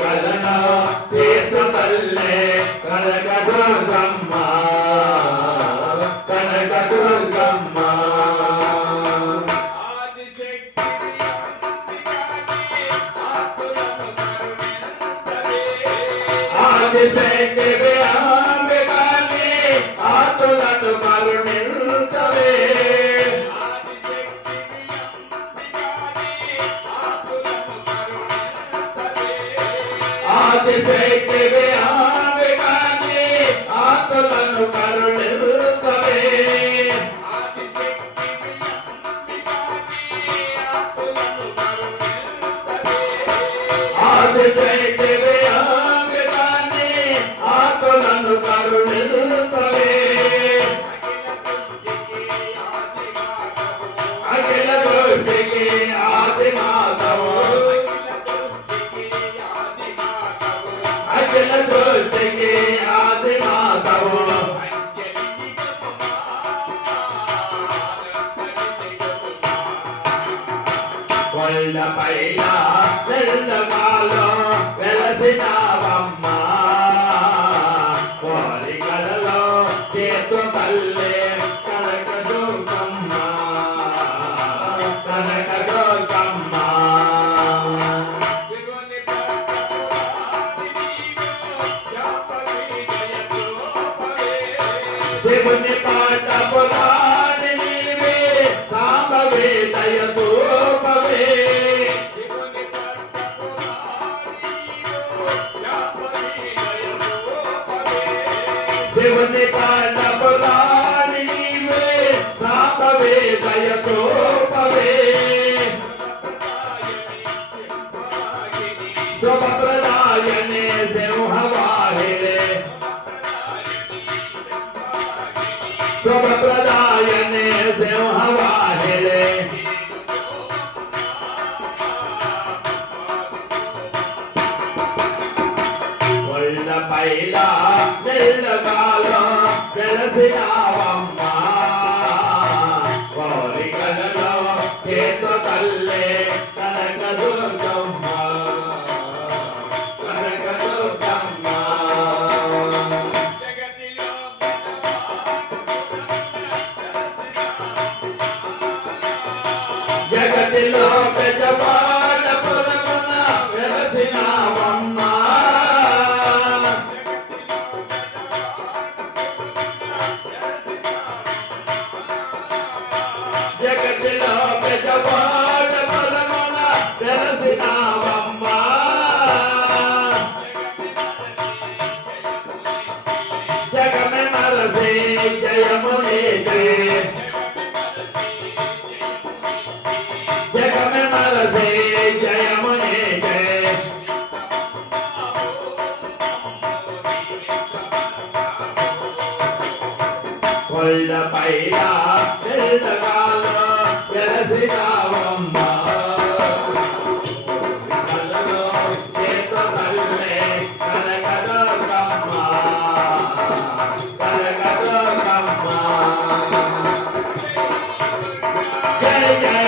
కోరికలను తీర్చు తల్లే కనకదుర్గమ్మ కనకదుర్గమ్మ ఆదిశక్తివి అంబికాని ఆతులను కరుణించవే ఆదిశక్తివి అంబికాని ఆతులను కరుణించవే ఆదిశక్తివి అంబికాని ఆతులను కరుణించవే అఖిల సృష్టికి ఆది మాధవు అఖిల సృష్టికి ఆది మాధవు కొండపైన తెల్లగాలో వెలసినావమ్మ కోరికలలో చేతు తల్లే కనకదుర్గమ్మ కనకదుర్గమ్మ శివుని పాట పురాణి నీవే సాంబవే దయతోపవే శివుని పాట పురాణి నీవే సాంబవే దయతోపవే శుభప్రదాయనే సింహవాహిరే శుభప్రదాయనే సింహవాహిరే కొండపైన నిల్లగాలో వెలసినావమ్మ కోరికలలో చేతు తల్లే కనకదుర్గమ్మ కనకదుర్గమ్మ జగతిలో పెద్దపాట పురమున వెలసినావమ్మ జగతిలో పెద్దపాట పురమున వెలసినావమ్మ జగమే మరసి జయమునే జగమే మరసి జయమునే కొండపైన తెల్లగాలో వెలసినావమ్మ కోరికలలో చేతు తల్లే కనకదుర్గమ్మ కనకదుర్గమ్మ జై జై